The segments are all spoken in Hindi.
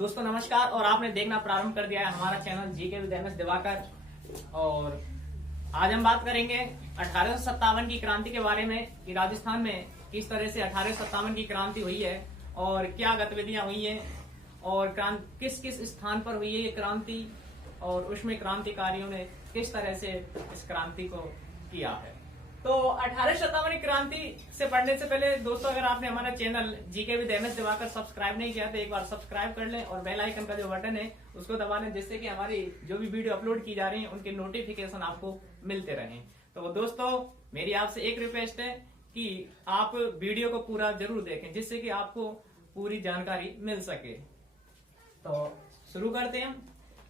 दोस्तों नमस्कार। और आपने देखना प्रारंभ कर दिया है हमारा channel GK with M S Diwakar. और आज हम बात करेंगे 1857 की क्रांति के बारे में कि राजस्थान में किस तरह से 1857 की क्रांति हुई है और क्या गतिविधियां हुई हैं और किस किस स्थान पर हुई है ये क्रांति और उसमें क्रांतिकारियों ने किस तरह से इस क्रांति को किया है। तो 1857 की क्रांति से पढ़ने से पहले दोस्तों, अगर आपने हमारा channel GK with M S Diwakar subscribe नहीं किया तो एक बार सब्सक्राइब कर लें और बेल आइकन का जो बटन है उसको दबा लें, जिससे कि हमारी जो भी वीडियो अपलोड की जा रही है उनके नोटिफिकेशन आपको मिलते रहें। तो दोस्तों, मेरी आपसे एक रिक्वेस्ट है कि आप वीडियो को पूरा जरूर देखें, जिससे कि आपको पूरी जानकारी मिल सके। तो शुरू करते हैं।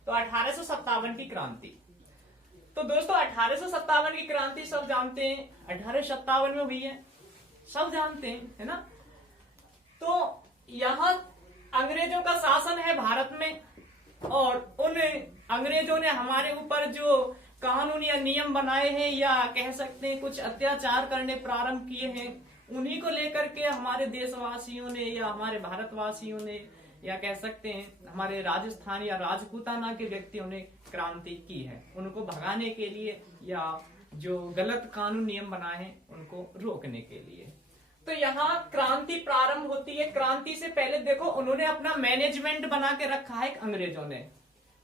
तो 1857 की क्रांति। तो दोस्तों 1857 की क्रांति सब जानते हैं, 1857 में हुई है, सब जानते हैं, है ना। तो यहां अंग्रेजों का शासन है भारत में और उन अंग्रेजों ने हमारे ऊपर जो कानून या नियम बनाए हैं या कह सकते हैं कुछ अत्याचार करने प्रारंभ किए हैं, उन्हीं को लेकर के हमारे देशवासियों ने या हमारे भारतवासियों ने या कह सकते हैं हमारे राजस्थान या राजपूताना के व्यक्तियों ने क्रांति की है, उनको भगाने के लिए या जो गलत कानून नियम बनाए हैं उनको रोकने के लिए। तो यहाँ क्रांति प्रारंभ होती है। क्रांति से पहले देखो उन्होंने अपना मैनेजमेंट बना के रखा है, अंग्रेजों ने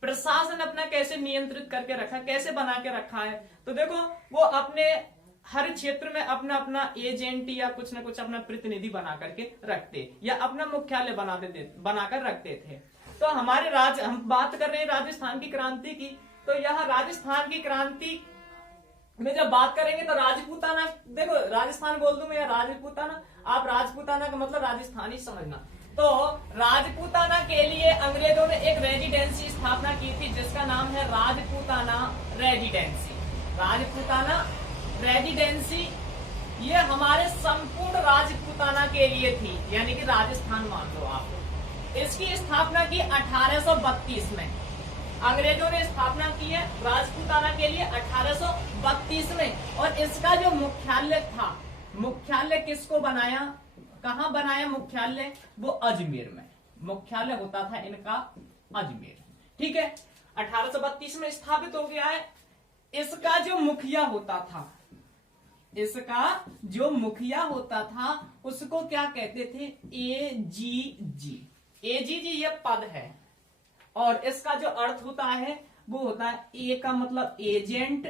प्रशासन अपना कैसे नियंत्रित करके रखा, कैसे बना के रखा है। तो देखो वो अपने हर क्षेत्र में अपना अपना एजेंट या कुछ ना कुछ अपना प्रतिनिधि बना करके रखते या अपना मुख्यालय बनाकर रखते थे। तो हमारे हम बात कर रहे हैं राजस्थान की क्रांति की। तो यह राजस्थान की क्रांति में जब बात करेंगे तो राजपूताना, देखो राजस्थान बोल दूं मैं या राजपूताना, आप राजपूताना का मतलब राजस्थानी समझना। तो राजपूताना के लिए अंग्रेजों ने एक रेजिडेंसी स्थापना की थी जिसका नाम है राजपूताना रेजिडेंसी। राजपूताना रेजिडेंसी ये हमारे संपूर्ण राजपूताना के लिए थी, यानी कि राजस्थान मान लो आप। इसकी स्थापना की 1832 में अंग्रेजों ने स्थापना की है राजपूताना के लिए 1832 में। और इसका जो मुख्यालय था, मुख्यालय किसको बनाया, कहां बनाया मुख्यालय, वो अजमेर में मुख्यालय होता था इनका, अजमेर। ठीक है, 1832 में स्थापित हो गया है। इसका जो मुखिया होता था, इसका जो मुखिया होता था उसको क्या कहते थे, एजीजी। एजीजी ये पद है और इसका जो अर्थ होता है वो होता है ए का मतलब एजेंट,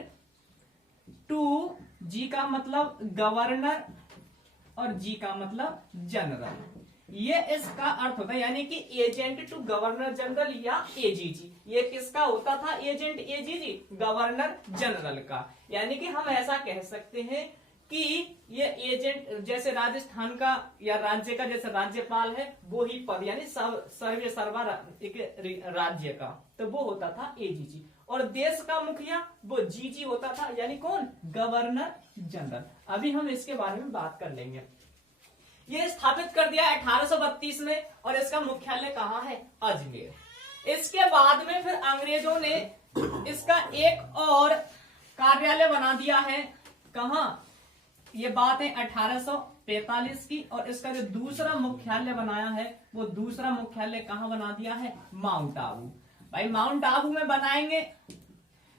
टू जी का मतलब गवर्नर और जी का मतलब जनरल। ये इसका अर्थ होता है, यानी कि एजेंट टू गवर्नर जनरल या एजीजी। ये किसका होता था, एजेंट एजीजी, गवर्नर जनरल का। यानी कि हम ऐसा कह सकते हैं कि ये एजेंट जैसे राजस्थान का या राज्य का जैसे राज्यपाल है वो ही पद, यानी सर्वे सर्वा एक राज्य का, तो वो होता था एजीजी। और देश का मुखिया वो जीजी होता था, यानी कौन, गवर्नर जनरल। अभी हम इसके बारे में बात कर लेंगे। ये स्थापित कर दिया 1832 में और इसका मुख्यालय कहाँ है, अजमेर। इसके बाद में फिर अंग्रेजों ने इसका एक और कार्यालय बना दिया है, कहां, ये बात है 1845 की। और इसका जो दूसरा मुख्यालय बनाया है वो दूसरा मुख्यालय कहां बना दिया है, माउंट आबू। भाई माउंट आबू में बनाएंगे।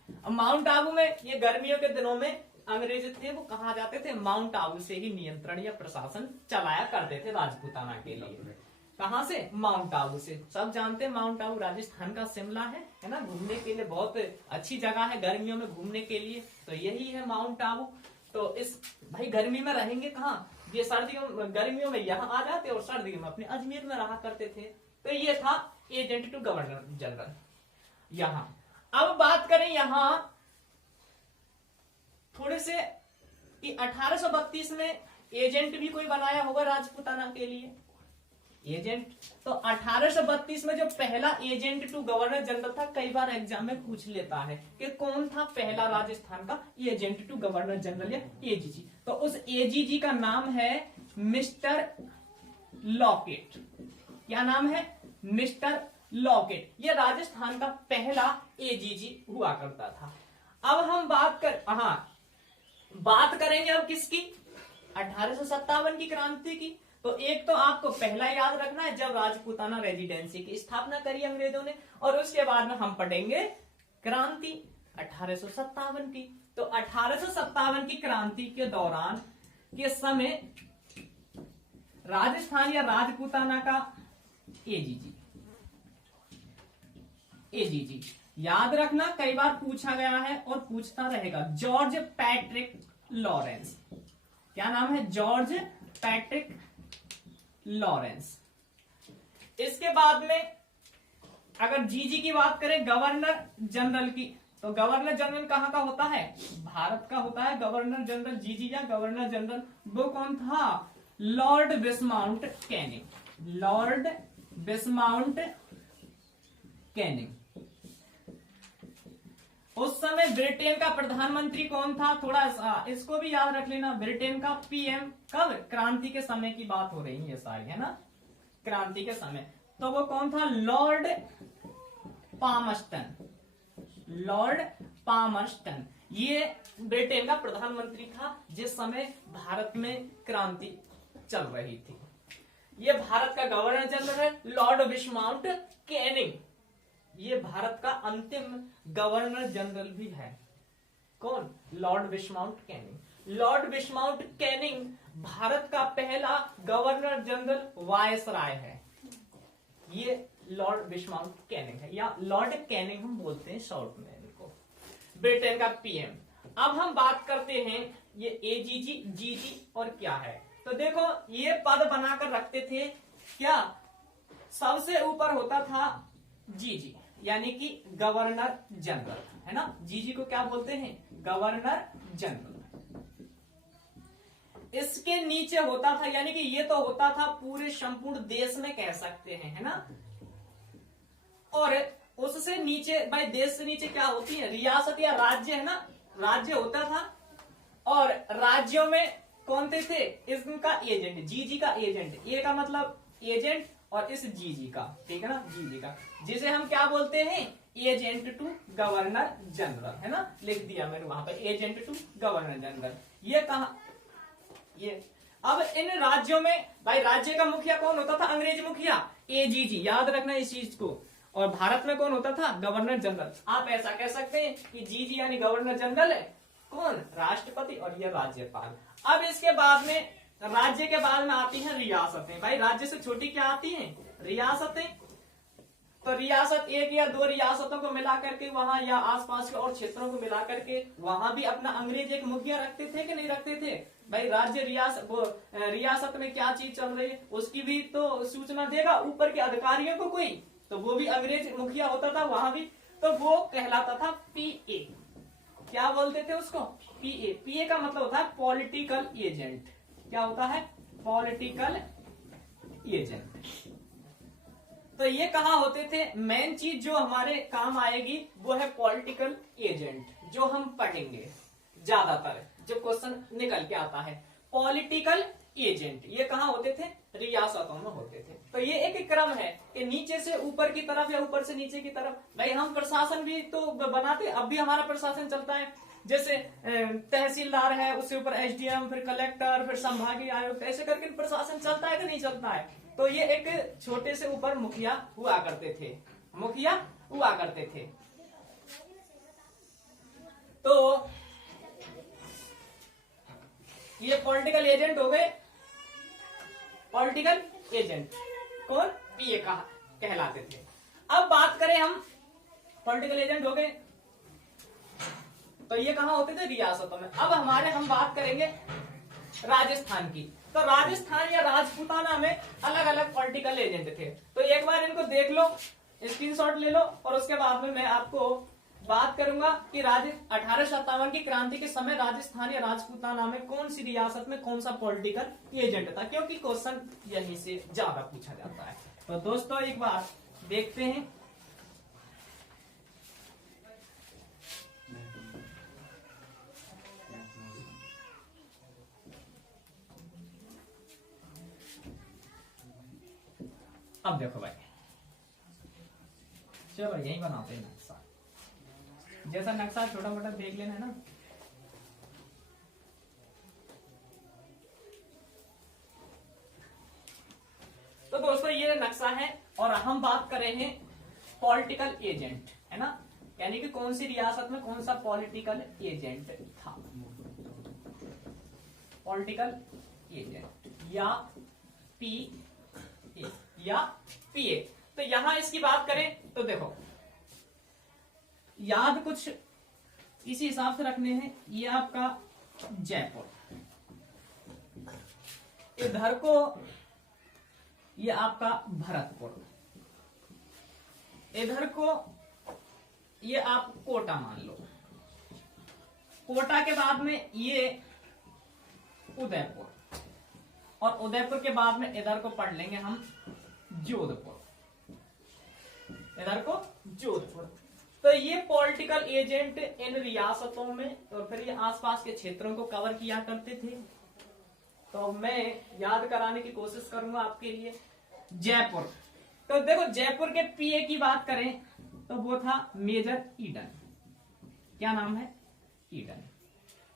माउंट आबू में ये गर्मियों के दिनों में अंग्रेज थे वो कहा जाते थे, माउंट आबू से ही नियंत्रण या प्रशासन चलाया करते थे राजपूताना के लिए। कहां से, माउंट आबू से। सब जानते हैं माउंट आबू राजस्थान का शिमला है ना, घूमने के लिए बहुत अच्छी जगह है गर्मियों में घूमने के लिए। तो यही है माउंट आबू। तो इस भाई गर्मी में रहेंगे कहाँ, ये सर्दियों गर्मियों में यहाँ आ जाते और सर्दियों में अपने अजमेर में रहा करते थे। तो ये था एजेंट टू गवर्नर जनरल यहाँ। अब बात करें यहाँ थोड़े से कि 1832 में एजेंट भी कोई बनाया होगा राजपूताना के लिए, एजेंट। तो 1832 में जो पहला एजेंट टू गवर्नर जनरल था, कई बार एग्जाम में पूछ लेता है कि कौन था पहला राजस्थान का एजेंट टू गवर्नर जनरल या एजीजी। तो उस एजीजी का नाम है मिस्टर लॉकेट। क्या नाम है, मिस्टर लॉकेट। ये राजस्थान का पहला एजीजी हुआ करता था। अब हम बात करेंगे अब किसकी, 1857 की क्रांति की। तो एक तो आपको पहला याद रखना है, जब राजपूताना रेजिडेंसी की स्थापना करी अंग्रेजों ने, और उसके बाद में हम पढ़ेंगे क्रांति 1857 की। तो 1857 की क्रांति के दौरान के समय राजस्थान या राजपूताना का एजीजी याद रखना, कई बार पूछा गया है और पूछता रहेगा, जॉर्ज पैट्रिक लॉरेंस। क्या नाम है? George Patrick Lawrence. इसके बाद में अगर जीजी की बात करें, गवर्नर जनरल की, तो गवर्नर जनरल कहां का होता है? भारत का होता है गवर्नर जनरल। जीजी या गवर्नर जनरल वो कौन था? Lord Viscount Canning. Lord Viscount Canning. उस समय ब्रिटेन का प्रधानमंत्री कौन था? थोड़ा इसको भी याद रख लेना, ब्रिटेन का पीएम। कब? क्रांति के समय की बात हो रही है ये सारी, है ना, क्रांति के समय। तो वो कौन था? Lord Palmerston. लॉर्ड पामस्टन ये ब्रिटेन का प्रधानमंत्री था जिस समय भारत में क्रांति चल रही थी। ये भारत का गवर्नर जनरल है। लॉर्ड बिस्माउंट कैनिंग ये भारत का अंतिम गवर्नर जनरल भी है। कौन? Lord Viscount Canning. Lord Viscount Canning Bharat का पहला गवर्नर जनरल वायसराय है। ये लॉर्ड बिस्माउंट कैनिंग है, या लॉर्ड कैनिंग हम बोलते हैं शॉर्ट में इनको, ब्रिटेन का पीएम। अब हम बात करते हैं ये एजीजी, जीजी और क्या है। तो देखो ये पद बनाकर रखते थे क्या? सबसे ऊपर होता था जीजी, यानी कि गवर्नर जनरल, है ना। जीजी को क्या बोलते हैं? Governor general. इसके नीचे होता था, यानी कि ये तो होता था पूरे संपूर्ण देश में कह सकते हैं, है ना। और उससे नीचे, भाई देश से नीचे क्या होती है? रियासत या राज्य, है ना, राज्य होता था। और राज्यों में कौन थे? इसका एजेंट, जीजी का एजेंट। ए का मतलब एजेंट और इस जीजी का, ठीक है ना, जीजी का, जिसे हम क्या बोलते हैं? एजेंट टू गवर्नर जनरल, है ना। लिख दिया मैंने वहां पर, एजेंट टू गवर्नर जनरल। ये कहा, ये अब इन राज्यों में भाई राज्य का मुखिया कौन होता था? अंग्रेज मुखिया, एजीजी, याद रखना इस चीज को। और भारत में कौन होता था? Governor general. आप ऐसा कह सकते हैं कि जीजी यानी गवर्नर जनरल है, कौन? राष्ट्रपति, और यह राज्यपाल। अब इसके बाद में, राज्य के बाद में आती हैं रियासतें। भाई राज्य से छोटी क्या आती हैं? रियासतें। तो रियासत एक या दो रियासतों को मिला करके वहां, या आसपास के और क्षेत्रों को मिला करके वहां भी अपना अंग्रेज एक मुखिया रखते थे कि नहीं रखते थे? भाई राज्य रियासत में क्या चीज चल रही है उसकी भी तो सूचना देगा ऊपर के अधिकारियों को कोई, तो वो भी अंग्रेज मुखिया होता था वहां भी। तो वो कहलाता था पीए। क्या बोलते थे उसको? पीए। पीए का मतलब होता है पॉलिटिकल एजेंट। क्या होता है? Political agent. तो ये कहाँ होते थे? मेन चीज जो हमारे काम आएगी वो है पॉलिटिकल एजेंट, जो हम पढ़ेंगे ज्यादातर, जो क्वेश्चन निकल के आता है। पॉलिटिकल एजेंट ये कहाँ होते थे? रियासतों में होते थे। तो ये एक क्रम है कि नीचे से ऊपर की तरफ या ऊपर से नीचे की तरफ। भाई हम प्रशासन भी तो बनाते, अब भी हमारा प्रशासन चलता है। जैसे तहसीलदार है, उसके ऊपर एसडीएम, फिर कलेक्टर, फिर संभागीय आयुक्त, ऐसे करके प्रशासन चलता है कि नहीं चलता है। तो ये एक छोटे से ऊपर मुखिया हुआ करते थे, मुखिया हुआ करते थे। तो ये पॉलिटिकल एजेंट हो गए। पॉलिटिकल एजेंट कौन? पीए कहलाते थे। अब बात करें हम, पॉलिटिकल एजेंट हो गए, तो ये कहां होते थे? रियासतों में। अब हम बात करेंगे राजस्थान की। तो राजस्थान या राजपूताना में अलग अलग पॉलिटिकल एजेंट थे। तो एक बार इनको देख लो, स्क्रीनशॉट ले लो, और उसके बाद में मैं आपको बात करूंगा कि 1857 की क्रांति के समय राजस्थान या राजपूताना में कौन सी रियासत में कौन सा पॉलिटिकल एजेंट था, क्योंकि क्वेश्चन यहीं से ज्यादा पूछा जाता है। तो दोस्तों एक बार देखते हैं। अब देखो भाई, चलो यही बनाते हैं नक्शा। जैसा नक्शा छोटा मोटा देख लेना है ना। तो दोस्तों ये नक्शा है और हम बात कर रहे हैं पॉलिटिकल एजेंट, है ना, यानी कि कौन सी रियासत में कौन सा पॉलिटिकल एजेंट था। पॉलिटिकल एजेंट या पीए। तो यहां इसकी बात करें तो देखो याद कुछ इसी हिसाब से रखने हैं। ये आपका जयपुर, इधर को ये आपका भरतपुर, इधर को ये आप कोटा मान लो, कोटा के बाद में ये उदयपुर, और उदयपुर के बाद में इधर को पढ़ लेंगे हम जोधपुर, इधर को जोधपुर। तो ये पॉलिटिकल एजेंट इन रियासतों में और फिर ये आसपास के क्षेत्रों को कवर किया करते थे। तो मैं याद कराने की कोशिश करूंगा आपके लिए। जयपुर, तो देखो जयपुर के पीए की बात करें तो वो था मेजर ईडन। क्या नाम है? ईडन।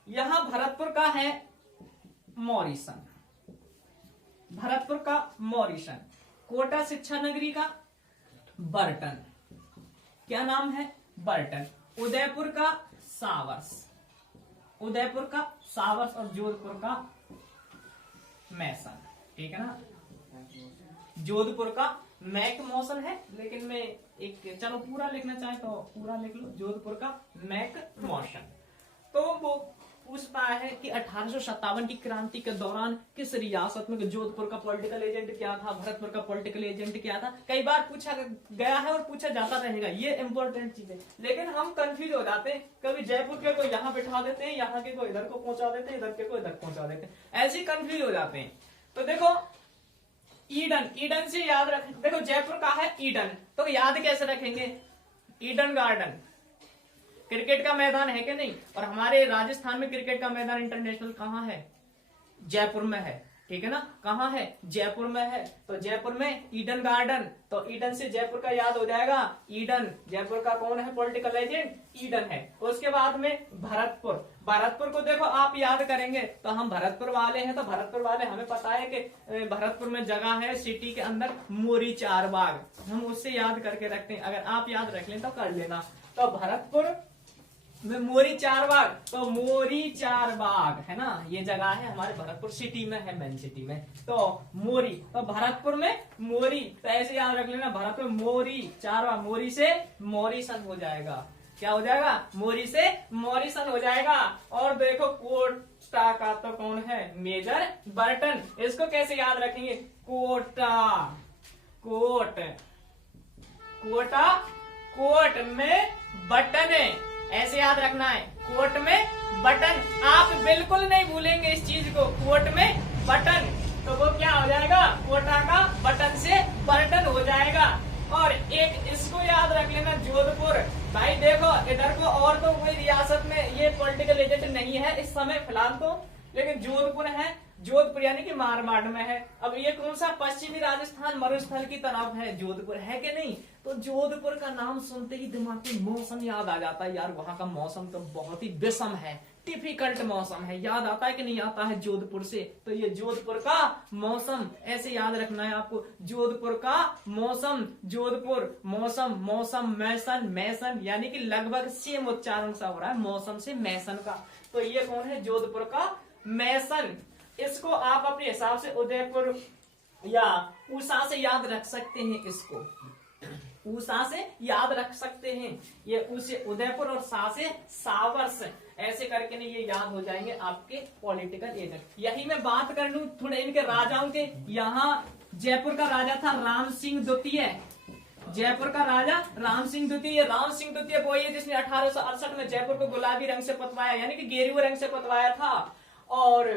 यहां भरतपुर का है मॉरिसन, भरतपुर का मॉरिसन। कोटा शिक्षा नगरी का बर्टन। क्या नाम है? बर्टन। उदयपुर का सावर्स, उदयपुर का सावर्स, और जोधपुर का मैसन। ठीक है ना, जोधपुर का मैक मौसन है, लेकिन मैं एक चलो पूरा लिखना चाहे तो पूरा लिख लो, जोधपुर का मैक मौसन। तो वो पूछता है कि 1857 की क्रांति के दौरान किस रियासत में जोधपुर का पॉलिटिकल एजेंट क्या था, भरतपुर का पॉलिटिकल एजेंट क्या था। कई बार पूछा गया है और पूछा जाता रहेगा, ये इंपॉर्टेंट चीज है। लेकिन हम कंफ्यूज हो जाते हैं, कभी जयपुर के को यहाँ बिठा देते हैं, यहाँ के को इधर को पहुंचा देते हैं, इधर के को इधर पहुंचा देते हैं, ऐसे कंफ्यूज हो जाते हैं। तो देखो ईडन, ईडन से याद रख, देखो जयपुर का है ईडन, तो याद कैसे रखेंगे? ईडन गार्डन क्रिकेट का मैदान है कि नहीं, और हमारे राजस्थान में क्रिकेट का मैदान इंटरनेशनल कहाँ है? जयपुर में है। ठीक है ना, कहाँ है? जयपुर में है। तो जयपुर में ईडन गार्डन, तो ईडन से जयपुर का याद हो जाएगा ईडन। जयपुर का कौन है पॉलिटिकल एजेंट? ईडन है। उसके बाद में भरतपुर, भरतपुर को देखो आप याद करेंगे तो हम भरतपुर वाले हैं, तो भरतपुर वाले हमें पता है कि भरतपुर में जगह है सिटी के अंदर मोरी चार बाग, हम उससे याद करके रखते हैं। अगर आप याद रख लें तो कर लेना। तो भरतपुर में मोरी चार बाग, तो मोरी चार बाग है ना, ये जगह है हमारे भरतपुर सिटी में है, मेन सिटी में। तो मोरी, तो भरतपुर में मोरी, तो ऐसे याद रख लेना, भरतपुर मोरी चार बाग, मोरी से मॉरिसन हो जाएगा। क्या हो जाएगा? मोरी से मॉरिसन हो जाएगा। और देखो कोटा का तो कौन है? Major Burton. इसको कैसे याद रखेंगे? कोटा, कोट, कोटा, कोट में बटन है, ऐसे याद रखना है, कोट में बटन। आप बिल्कुल नहीं भूलेंगे इस चीज को, कोट में बटन। तो वो क्या हो जाएगा? कोटा का बटन से बर्टन हो जाएगा। और एक इसको याद रख लेना, जोधपुर। भाई देखो इधर को और तो कोई रियासत में ये पॉलिटिकल एजेंट नहीं है इस समय फिलहाल तो, लेकिन जोधपुर है। जोधपुर यानी कि मारवाड़ में है। अब ये कौन सा? पश्चिमी राजस्थान मरुस्थल की तरफ है जोधपुर, है कि नहीं? तो जोधपुर का नाम सुनते ही दिमाग में मौसम याद आ जाता है, यार वहां का मौसम तो बहुत ही विषम है, टिपिकल्ट मौसम है। याद आता है कि नहीं आता है जोधपुर से? तो ये जोधपुर का मौसम ऐसे याद रखना है आपको, जोधपुर का मौसम, जोधपुर मौसम, मौसम मैसन, मैसन यानी कि लगभग सेम उच्चारण सा हो रहा है मौसम से मैसन का। तो ये कौन है? जोधपुर का मैसन। इसको आप अपने हिसाब से उदयपुर या उषा से याद रख सकते हैं, इसको उषा से याद रख सकते हैं। ये उसे उदयपुर और सा से सावर्स, ऐसे करके नहीं ये याद हो जाएंगे आपके पॉलिटिकल एजेंट। यही मैं बात कर लूं थोड़े इनके राजाओं के। यहाँ जयपुर का राजा था राम सिंह द्वितीय, जयपुर का राजा राम सिंह द्वितीय। राम सिंह द्वितीय वो ही जिसने 1868 में जयपुर को गुलाबी रंग से पतवाया, यानी कि गेरुआ रंग से पतवाया था। और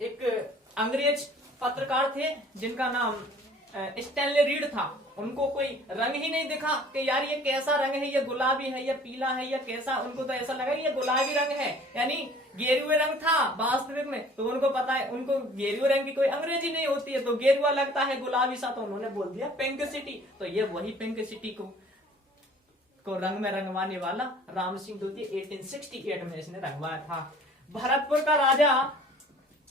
एक अंग्रेज पत्रकार थे जिनका नाम स्टैनली रीड था, उनको कोई रंग ही नहीं दिखा कि यार ये कैसा रंग है, ये गुलाबी है या पीला है या कैसा, उनको तो ऐसा लगा ये गुलाबी रंग है, यानी गेरुए रंग था वास्तविक में। तो उनको पता है उनको गेरुए रंग की कोई अंग्रेजी नहीं होती है, तो गेरुआ लगता है गुलाबी सा, तो उन्होंने बोल दिया पिंक सिटी। तो ये वही पिंक सिटी को रंग में रंगवाने वाला राम सिंह द्वितीय 1868 में इसने रंगवाया था। भरतपुर का राजा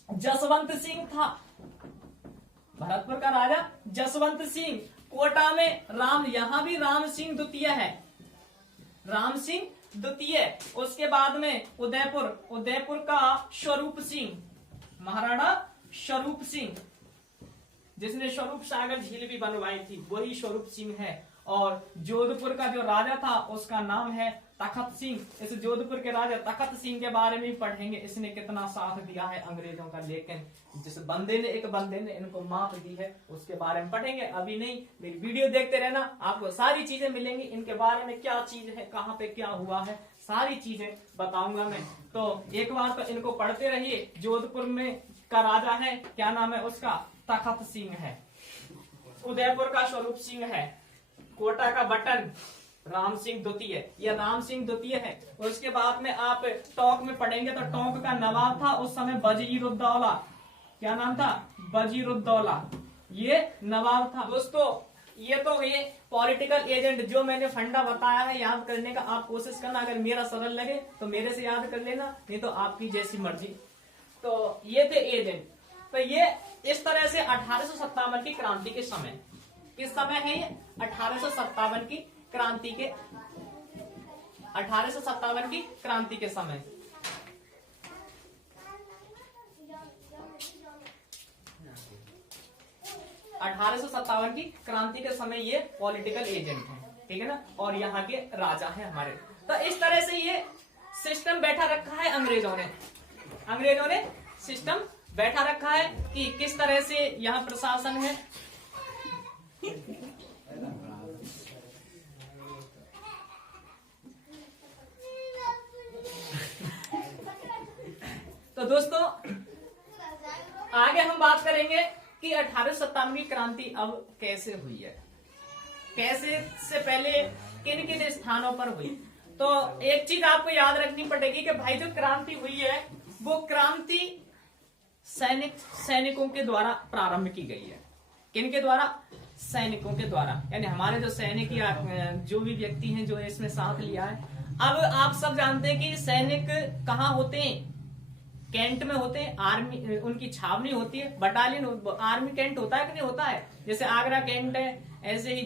जसवंत सिंह था, भरतपुर का राजा जसवंत सिंह। कोटा में राम, यहां भी राम सिंह द्वितीय है, राम सिंह द्वितीय। उसके बाद में उदयपुर, उदयपुर का स्वरूप सिंह, महाराणा स्वरूप सिंह, जिसने स्वरूप सागर झील भी बनवाई थी, वही स्वरूप सिंह है। और जोधपुर का जो राजा था उसका नाम है तखत सिंह। इस जोधपुर के राजा तखत सिंह के बारे में पढ़ेंगे, इसने कितना साथ दिया है अंग्रेजों का, लेकिन जिस बंदे ने, एक बंदे ने इनको मात दी है, उसके बारे में पढ़ेंगे। अभी नहीं, मेरी वीडियो देखते रहना, आपको सारी चीजें मिलेंगी, इनके बारे में क्या चीज है, कहाँ पे क्या हुआ है, सारी चीजें बताऊंगा मैं। तो एक बार तो इनको पढ़ते रहिए। जोधपुर में का राजा है, क्या नाम है उसका, तखत सिंह है। उदयपुर का स्वरूप सिंह है। कोटा का बटन राम सिंह द्वितीय, यह राम सिंह द्वितीय है। उसके बाद में आप टोंक में पढ़ेंगे तो टोंक का नवाब था उस समय वजीरुद्दौला, क्या नाम था, वजीरुद्दौला, ये नवाब था। दोस्तों ये तो ये पॉलिटिकल एजेंट जो मैंने फंडा बताया है याद करने का, आप कोशिश करना, अगर मेरा सरल लगे तो मेरे से याद कर लेना, नहीं तो आपकी जैसी मर्जी। तो ये थे एजेंट। तो ये इस तरह से 1857 की क्रांति के समय, किस समय है ये, 1857 की क्रांति के, 1857 की क्रांति के समय। की क्रांति के समय ये पॉलिटिकल एजेंट है, ठीक है ना, और यहाँ के राजा है हमारे। तो इस तरह से ये सिस्टम बैठा रखा है अंग्रेजों ने सिस्टम बैठा रखा है कि किस तरह से यहाँ प्रशासन है। तो दोस्तों आगे हम बात करेंगे कि 1857 की क्रांति अब कैसे हुई है, कैसे से पहले किन किन स्थानों पर हुई। तो एक चीज आपको याद रखनी पड़ेगी कि भाई जो क्रांति हुई है वो क्रांति सैनिकों के द्वारा प्रारंभ की गई है। किन के द्वारा, सैनिकों के द्वारा, यानी हमारे जो सैनिक या जो भी व्यक्ति हैं जो इसमें साथ लिया है। अब आप सब जानते हैं कि सैनिक कहाँ होते हैं, कैंट में होते हैं, आर्मी उनकी छावनी होती है, बटालियन, आर्मी कैंट होता है कि नहीं होता है, जैसे आगरा कैंट है, ऐसे ही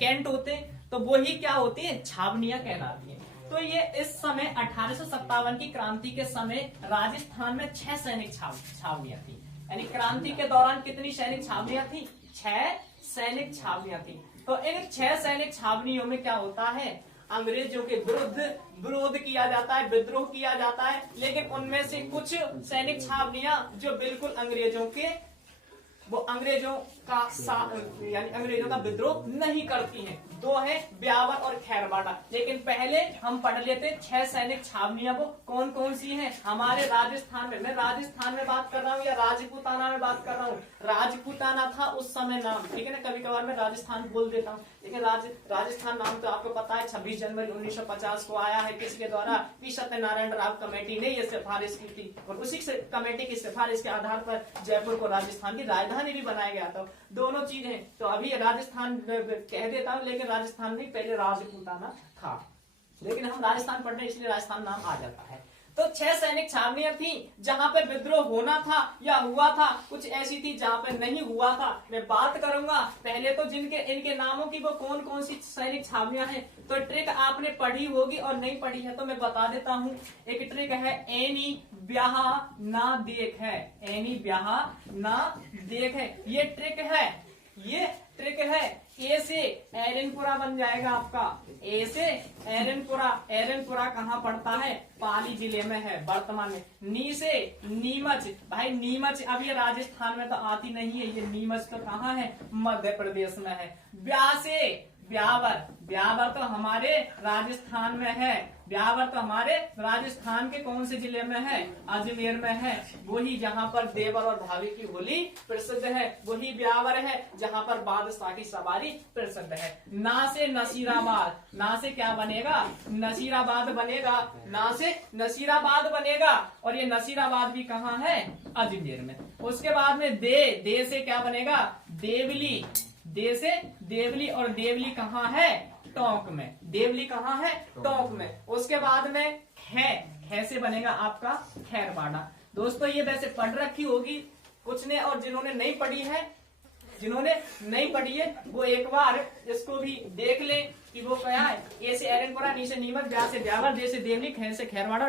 कैंट होते हैं। तो वही क्या होती है, छावनियां कहलाती हैं। तो ये इस समय 1857 की क्रांति के समय राजस्थान में 6 सैनिक छावनियां थी। यानी क्रांति के दौरान कितनी सैनिक छावनियां थी, 6 सैनिक छावनियां थी। तो इन 6 सैनिक छावनियों में क्या होता है, अंग्रेजों के विरुद्ध विरोध किया जाता है, विद्रोह किया जाता है। लेकिन उनमें से कुछ सैनिक छावनियां जो बिल्कुल अंग्रेजों का यानी अंग्रेजों का विद्रोह नहीं करती हैं, 2 है ब्यावर और खैरवाड़ा। लेकिन पहले हम पढ़ लेते 6 सैनिक छावनियां वो कौन कौन सी हैं हमारे राजस्थान में। मैं राजस्थान में बात कर रहा हूँ या राजपूताना में बात कर रहा हूँ। राजपूताना था उस समय नाम, ठीक है ना, कभी कभार मैं राजस्थान बोल देता हूँ, लेकिन राजस्थान नाम तो आपको पता है 26 जनवरी 1950 को आया है। किसके द्वारा, पी सत्यनारायण राव कमेटी ने यह सिफारिश की थी, और उसी कमेटी की सिफारिश के आधार पर जयपुर को राजस्थान की राजधानी भी बनाया गया था। दोनों चीज है। तो अभी राजस्थान कह देता हूँ, लेकिन राजस्थान नहीं, पहले राजपूताना था, लेकिन हम राजस्थान पढ़ रहे हैं इसलिए राजस्थान नाम आ जाता है। तो 6 सैनिक छावनियां थी जहां पे विद्रोह होना था या हुआ था, कुछ ऐसी थी जहां पे नहीं हुआ था। मैं बात करूंगा पहले तो जिनके इनके नामों की, वो कौन कौन सी सैनिक छावनियां हैं। तो ट्रिक आपने पढ़ी होगी और नहीं पढ़ी है तो मैं बता देता हूं। एक ट्रिक है, एनी ब्याह ना देख है, एनी ब्याह ना देख है, ये ट्रिक है, ये ट्रिक है। ए से एरनपुरा बन जाएगा आपका, ए से एरनपुरा। एरनपुरा कहाँ पड़ता है, पाली जिले में है वर्तमान में। नी से नीमच, भाई नीमच अब ये राजस्थान में तो आती नहीं है, ये नीमच तो कहाँ है, मध्य प्रदेश में है। ब्याह से ब्यावर, ब्यावर तो हमारे राजस्थान में है, ब्यावर तो हमारे राजस्थान के कौन से जिले में है, अजमेर में है। वही जहाँ पर देवर और भाभी की होली प्रसिद्ध है, वही ब्यावर है जहाँ पर बादशाह की सवारी प्रसिद्ध है। ना से नसीराबाद, ना से क्या बनेगा, नसीराबाद बनेगा, ना से नसीराबाद बनेगा, और ये नसीराबाद भी कहाँ है, अजमेर में। उसके बाद में दे से क्या बनेगा, देवली, दे से देवली, और देवली कहाँ है, टोंक में। देवली कहाँ है, टोंक में। उसके बाद में खे से बनेगा आपका खैरवाड़ा। दोस्तों ये वैसे पढ़ रखी होगी कुछ ने, और जिन्होंने नहीं पढ़ी है जिन्होंने नहीं पढ़ी है वो एक बार इसको भी देख ले कि वो क्या है। ए से एरनपुरा, नी से नीमच, ब्या से ब्यावर, दे से देवली, खे से खैरवाड़ा,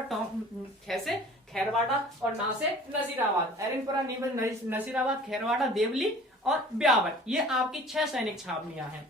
खे से खैरवाड़ा और ना से नसीराबाद। एरनपुरा, नीमच, नसीराबाद, खैरवाड़ा, देवली और ब्यावर, ये आपकी 6 सैनिक छावनियां हैं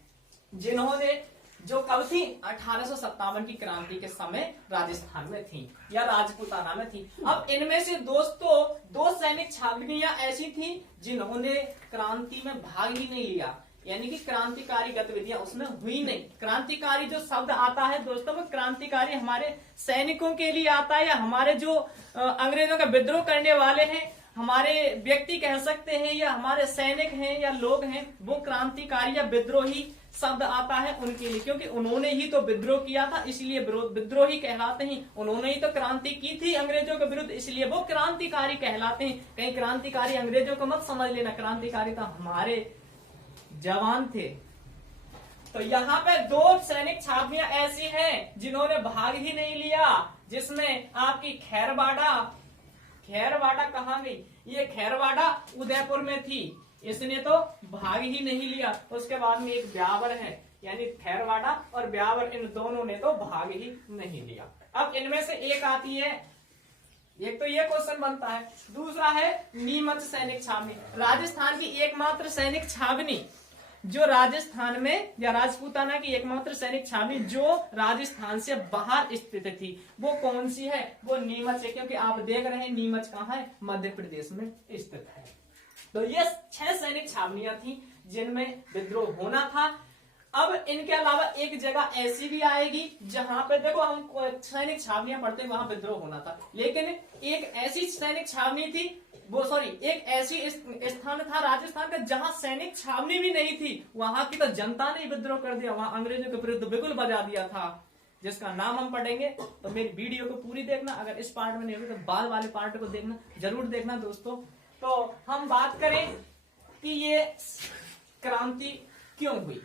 जिन्होंने जो कब थी 1857 की क्रांति के समय राजस्थान में थी या राजपूताना में थी। अब इनमें से दोस्तों 2 सैनिक छावनियां ऐसी थी जिन्होंने क्रांति में भाग ही नहीं लिया, यानी कि क्रांतिकारी गतिविधियां उसमें हुई नहीं। क्रांतिकारी जो शब्द आता है दोस्तों वो क्रांतिकारी हमारे सैनिकों के लिए आता है या हमारे जो अंग्रेजों का विद्रोह करने वाले हैं, हमारे व्यक्ति कह सकते हैं या हमारे सैनिक हैं या लोग हैं, वो क्रांतिकारी या विद्रोही शब्द आता है उनके लिए, क्योंकि उन्होंने ही तो विद्रोह किया था इसलिए विद्रोही कहलाते हैं। उन्होंने ही तो क्रांति की थी अंग्रेजों के विरुद्ध इसलिए वो क्रांतिकारी कहलाते हैं। कहीं क्रांतिकारी अंग्रेजों को मत समझ लेना, क्रांतिकारी तो हमारे जवान थे। तो यहाँ पे 2 सैनिक छावनियां ऐसी हैं जिन्होंने भाग ही नहीं लिया, जिसमें आपकी खैरवाड़ा कहाँ गई, ये खैरवाड़ा उदयपुर में थी, इसने तो भाग ही नहीं लिया। उसके बाद में एक ब्यावर है, यानी खैरवाड़ा और ब्यावर, इन दोनों ने तो भाग ही नहीं लिया। अब इनमें से एक आती है, एक तो ये क्वेश्चन बनता है, दूसरा है नीमच सैनिक छावनी, राजस्थान की एकमात्र सैनिक छावनी जो राजस्थान में या राजपूताना की एकमात्र सैनिक छावनी जो राजस्थान से बाहर स्थित थी, वो कौन सी है, वो नीमच है। क्योंकि आप देख रहे हैं नीमच कहाँ है, मध्य प्रदेश में स्थित है। तो ये 6 सैनिक छावनियां थी जिनमें विद्रोह होना था। अब इनके अलावा एक जगह ऐसी भी आएगी जहां पे देखो हम सैनिक छावनियां पढ़ते हैं, वहां विद्रोह होना था, लेकिन एक ऐसी सैनिक छावनी थी, एक ऐसी स्थान था राजस्थान का जहां सैनिक छावनी भी नहीं थी, वहां की तो जनता ने विद्रोह कर दिया, वहां अंग्रेजों के विरुद्ध बिल्कुल बजा दिया था, जिसका नाम हम पढ़ेंगे। तो मेरी वीडियो को पूरी देखना, अगर इस पार्ट में नहीं हुई तो बाद वाले पार्ट को देखना, जरूर देखना दोस्तों। तो हम बात करें कि ये क्रांति क्यों हुई,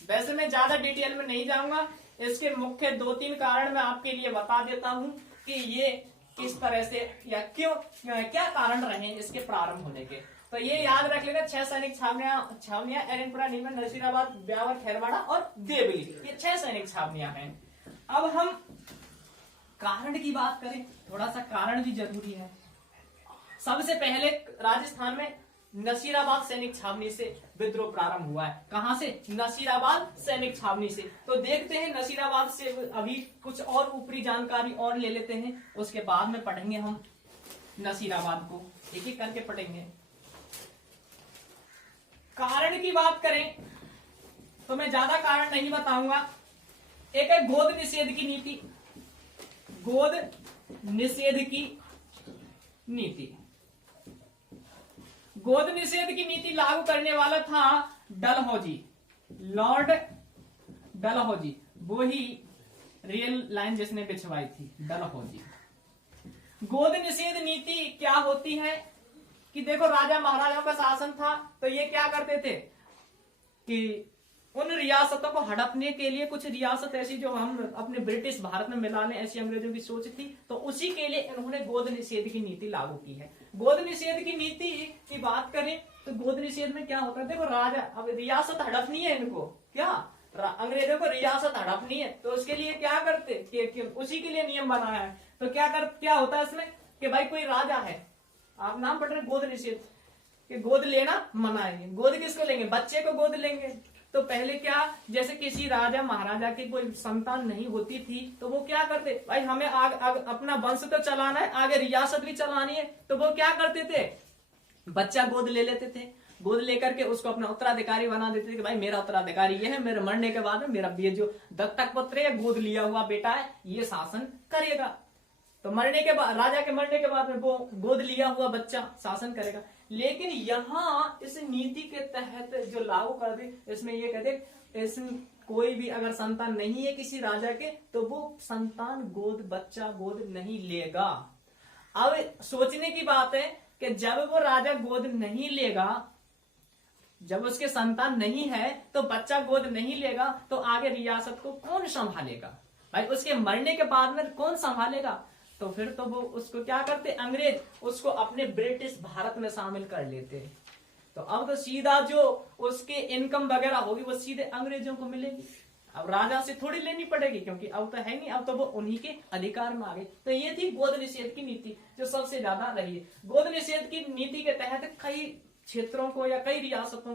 वैसे मैं ज्यादा डिटेल में नहीं जाऊंगा, इसके मुख्य 2-3 कारण मैं आपके लिए बता देता हूं कि ये किस तरह से या क्यों, क्या कारण रहे इसके प्रारंभ होने के। तो ये याद रख लेना, 6 सैनिक छावनियां एरनपुरा, नीमच, नसीराबाद, ब्यावर, खैरवाड़ा और देवली, ये 6 सैनिक छावनियां हैं। अब हम कारण की बात करें, थोड़ा सा कारण भी जरूरी है। सबसे पहले राजस्थान में नसीराबाद सैनिक छावनी से विद्रोह प्रारंभ हुआ है। कहां से, नसीराबाद सैनिक छावनी से। तो देखते हैं नसीराबाद से अभी कुछ और ऊपरी जानकारी और ले लेते हैं, उसके बाद में पढ़ेंगे हम नसीराबाद को, एक एक करके पढ़ेंगे। कारण की बात करें तो मैं ज्यादा कारण नहीं बताऊंगा। एक है गोद निषेध की नीति, गोद निषेध की नीति। गोद निषेध की नीति लागू करने वाला था डलहौजी, लॉर्ड डलहौजी, वो ही रेल लाइन जिसने बिछवाई थी, डलहौजी। गोद निषेध नीति क्या होती है कि देखो राजा महाराजाओं का शासन था, तो ये क्या करते थे कि उन रियासतों को हड़पने के लिए, कुछ रियासत ऐसी जो हम अपने ब्रिटिश भारत में मिलाने, ऐसी अंग्रेजों की सोच थी, तो उसी के लिए इन्होंने गोद निषेध की नीति लागू की है। गोद निषेध की नीति की बात करें तो गोद निषेध में क्या होता है, देखो राजा, अब रियासत हड़पनी है इनको, क्या अंग्रेजों को रियासत हड़पनी है, तो उसके लिए क्या करते, उसी के लिए नियम बनाया है। तो क्या होता है इसमें कि भाई कोई राजा है, आप नाम पढ़ रहे गोद निषेध, कि गोद लेना मना है। गोद किसको लेंगे, बच्चे को गोद लेंगे। तो पहले क्या, जैसे किसी राजा महाराजा की कोई संतान नहीं होती थी, तो वो क्या करते, भाई हमें अपना वंश तो चलाना है, आगे रियासत भी चलानी है, तो वो क्या करते थे, बच्चा गोद ले लेते थे। गोद लेकर के उसको अपना उत्तराधिकारी बना देते थे कि भाई मेरा उत्तराधिकारी ये है, मेरे मरने के बाद में मेरा ये जो दत्तक पुत्र है, गोद लिया हुआ बेटा है, ये शासन करेगा। तो मरने के बाद, राजा के मरने के बाद में वो गोद लिया हुआ बच्चा शासन करेगा। लेकिन यहाँ इस नीति के तहत जो लागू कर दे, इसमें ये कहते इसमें कोई भी अगर संतान नहीं है किसी राजा के, तो वो संतान बच्चा गोद नहीं लेगा। अब सोचने की बात है कि जब वो राजा गोद नहीं लेगा, जब उसके संतान नहीं है तो बच्चा गोद नहीं लेगा, तो आगे रियासत को कौन संभालेगा, भाई उसके मरने के बाद में कौन संभालेगा। तो फिर तो वो उसको क्या करते, अंग्रेज उसको अपने ब्रिटिश भारत में शामिल कर लेते। तो अब तो सीधा जो उसके इनकम वगैरह होगी वो सीधे अंग्रेजों को मिलेगी। अब राजा से थोड़ी लेनी पड़ेगी, क्योंकि अब तो है नहीं, अब तो वो उन्हीं के अधिकार में आ गई। तो ये थी गोद निषेध की नीति जो सबसे ज्यादा रही है। गोद निषेध की नीति के तहत कई क्षेत्रों को या कई रियासतों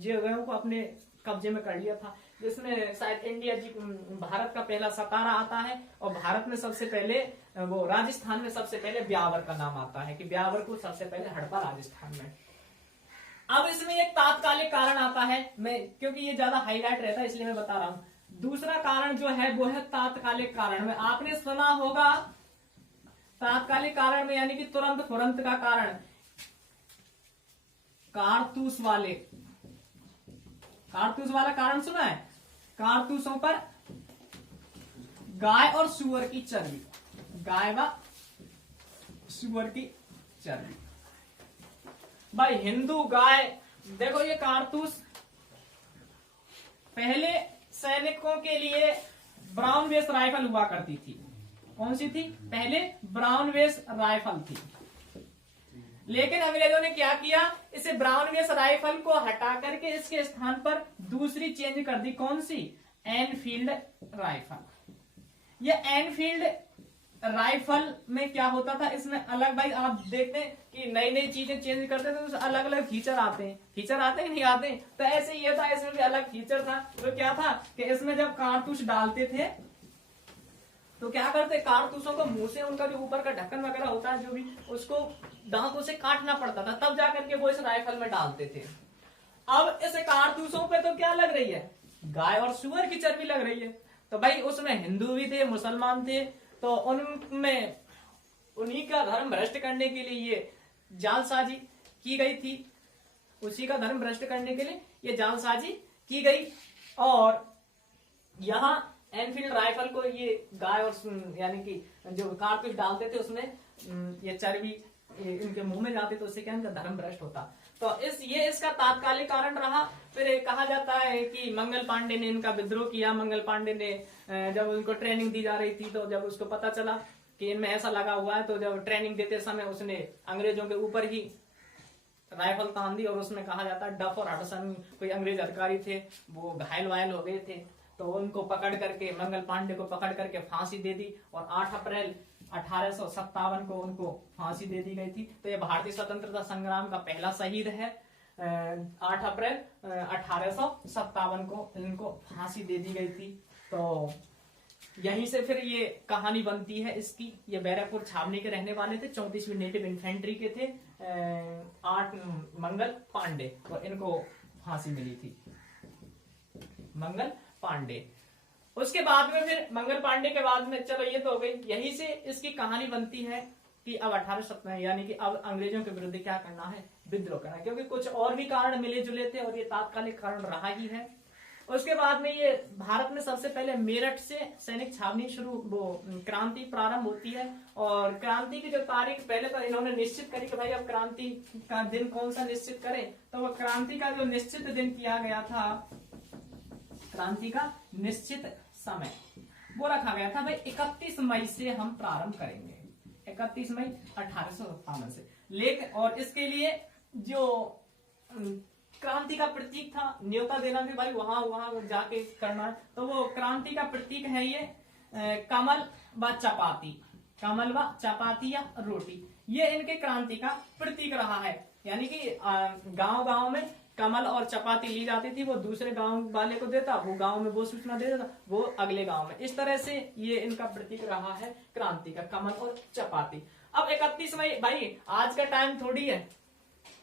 जगहों को अपने कब्जे में कर लिया था, जिसमें शायद इंडिया जी भारत का पहला सतारा आता है, और भारत में सबसे पहले वो राजस्थान में सबसे पहले ब्यावर का नाम आता है कि ब्यावर को सबसे पहले हड़पा राजस्थान में। अब इसमें एक तात्कालिक कारण आता है, मैं क्योंकि ये ज्यादा हाईलाइट रहता है इसलिए मैं बता रहा हूं। दूसरा कारण जो है वो है तात्कालिक कारण में। आपने सुना होगा तात्कालिक कारण में यानी कि तुरंत फुरंत का कारण, कारतूस वाला कारण सुना है? कारतूसों पर गाय और सुअर की चर्बी, गाय व सुअर की चर्बी। भाई हिंदू गाय, देखो ये कारतूस पहले सैनिकों के लिए ब्राउन वेस राइफल हुआ करती थी। कौन सी थी? पहले ब्राउन वेस राइफल थी, लेकिन अंग्रेजों ने क्या किया, इसे ब्राउन वेस राइफल को हटा करके इसके स्थान पर दूसरी चेंज कर दी। कौन सी? Enfield rifle. ये एनफील्ड राइफल में क्या होता था, इसमें अलग, भाई आप देखते हैं कि नई नई चीजें चेंज करते थे तो अलग अलग फीचर आते हैं, फीचर आते हैं नहीं आते, तो ऐसे ये था, इसमें भी अलग फीचर था। तो क्या था कि इसमें जब कारतूस डालते थे तो क्या करते, कारतूसों को मुंह से उनका जो ऊपर का ढक्कन वगैरह होता है जो भी, उसको दांतों से काटना पड़ता था, तब जाकर के वो इस राइफल में डालते थे। अब इस कारतूसों पे तो क्या लग रही है, गाय और सुअर की चर्बी लग रही है। तो भाई उसमें हिंदू भी थे, मुसलमान थे, तो उनमें उन्हीं का धर्म भ्रष्ट करने के लिए ये जालसाजी की गई थी, उसी का धर्म भ्रष्ट करने के लिए ये जालसाजी की गई। और यहाँ एनफील्ड राइफल को ये गाय और यानी कि जो कारतूस डालते थे उसमें ये चर्बी इनके मुंह में जाती, तो उससे क्या इनका धर्म भ्रष्ट होता। तो ये इसका तात्कालिक कारण रहा। फिर कहा जाता है कि मंगल पांडे ने इनका विद्रोह किया। मंगल पांडे ने जब उनको ट्रेनिंग दी जा रही थी, तो जब उसको पता चला कि इनमें ऐसा लगा हुआ है, तो जब ट्रेनिंग देते समय उसने अंग्रेजों के ऊपर ही राइफल तान दी। और उसमें कहा जाता है डफ और हडसन कोई अंग्रेज अधिकारी थे, वो घायल वायल हो गए थे, तो उनको पकड़ करके, मंगल पांडे को पकड़ करके फांसी दे दी। और 8 अप्रैल 1857 को उनको फांसी दे दी गई थी। तो ये भारतीय स्वतंत्रता संग्राम का पहला शहीद है। 8 अप्रैल 1857 को इनको फांसी दे दी गई थी। तो यहीं से फिर ये कहानी बनती है इसकी। ये बैरकपुर छावनी के रहने वाले थे, 34वीं नेटिव इन्फेंट्री के थे, 8 मंगल पांडे, और इनको फांसी मिली थी, मंगल पांडे। उसके बाद में फिर मंगल पांडे के बाद में, चलो ये तो हो गई, यहीं से इसकी कहानी बनती है कि अब 1857 यानी कि अब अंग्रेजों के विरुद्ध क्या करना है, विद्रोह करना है, क्योंकि कुछ और भी कारण मिले जुले थे और ये तात्कालिक कारण रहा ही है। उसके बाद में ये भारत में सबसे पहले मेरठ से सैनिक छावनी शुरू, वो क्रांति प्रारंभ होती है। और क्रांति की जो तारीख पहले तो इन्होंने निश्चित करी कि भाई अब क्रांति का दिन कौन सा निश्चित करें, तो वो क्रांति का जो निश्चित दिन किया गया था, क्रांति का निश्चित समय वो रखा गया था भाई 31 मई से हम प्रारंभ करेंगे, 31 मई 1857 से। लेकिन और इसके लिए जो क्रांति का प्रतीक था, न्योता देना भी भाई वहां जाके करना है, तो वो क्रांति का प्रतीक है ये कमल व चपाती, कमल व चपाती या रोटी, ये इनके क्रांति का प्रतीक रहा है। यानी कि गांव गांव में कमल और चपाती ली जाती थी, वो दूसरे गांव वाले को देता, वो गांव में वो सूचना दे देता, वो अगले गांव में, इस तरह से ये इनका प्रतीक रहा है क्रांति का, कमल और चपाती। अब 31 मई, भाई आज का टाइम थोड़ी है,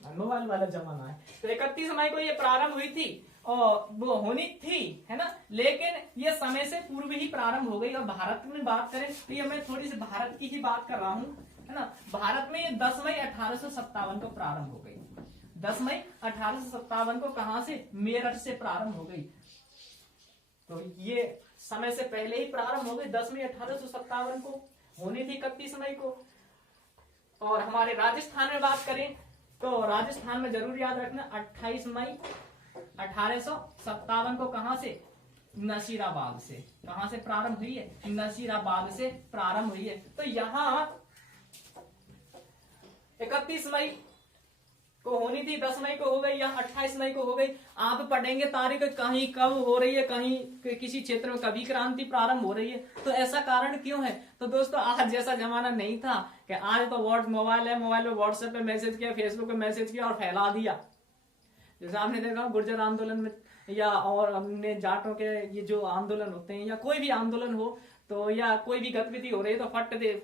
मोबाइल वाला जमाना है, तो 31 मई को ये प्रारंभ हुई थी और वो होनी थी, है ना, लेकिन ये समय से पूर्व ही प्रारंभ हो गई। और भारत में बात करें तो ये मैं थोड़ी सी भारत की ही बात कर रहा हूँ, है ना। भारत में ये 10 मई 1857 को प्रारंभ हो गई, 10 मई 1857 को कहां से, मेरठ से प्रारंभ हो गई। तो ये समय से पहले ही प्रारंभ हो गई, 10 मई 1857 को होनी थी 31 मई को। और हमारे राजस्थान में बात करें तो राजस्थान में जरूर याद रखना 28 मई 1857 को कहां से, नसीराबाद से, कहां से प्रारंभ हुई है, नसीराबाद से प्रारंभ हुई है। तो यहां 31 मई को होनी थी 10 मई को हो गई या 28 मई को हो गई। आप पढ़ेंगे तारीख कहीं कब हो रही है, कहीं किसी क्षेत्र में कभी क्रांति प्रारंभ हो रही है, तो ऐसा कारण क्यों है? तो दोस्तों आज जैसा जमाना नहीं था कि आज तो मोबाइल है, मोबाइल पे व्हाट्सएप पे मैसेज किया, फेसबुक पे मैसेज किया और फैला दिया। जैसे आपने देखा गुर्जर आंदोलन में या और हमने जाटों के ये जो आंदोलन होते हैं या कोई भी आंदोलन हो तो या कोई भी गतिविधि हो रही है तो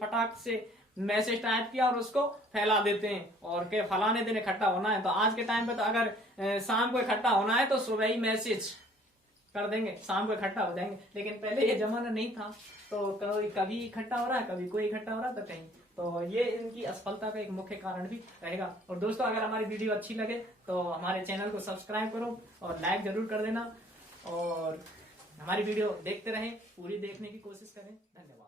फटाक से मैसेज टाइप किया और उसको फैला देते हैं और के फलाने दिन इकट्ठा होना है। तो आज के टाइम पे तो अगर शाम को इकट्ठा होना है तो सुबह ही मैसेज कर देंगे, शाम को इकट्ठा हो जाएंगे। लेकिन पहले ये जमाना नहीं था, तो कभी इकट्ठा हो रहा है, कभी कोई इकट्ठा हो रहा है तो कहीं। तो ये इनकी असफलता का एक मुख्य कारण भी रहेगा। और दोस्तों अगर हमारी वीडियो अच्छी लगे तो हमारे चैनल को सब्सक्राइब करो और लाइक जरूर कर देना और हमारी वीडियो देखते रहें, पूरी देखने की कोशिश करें। धन्यवाद।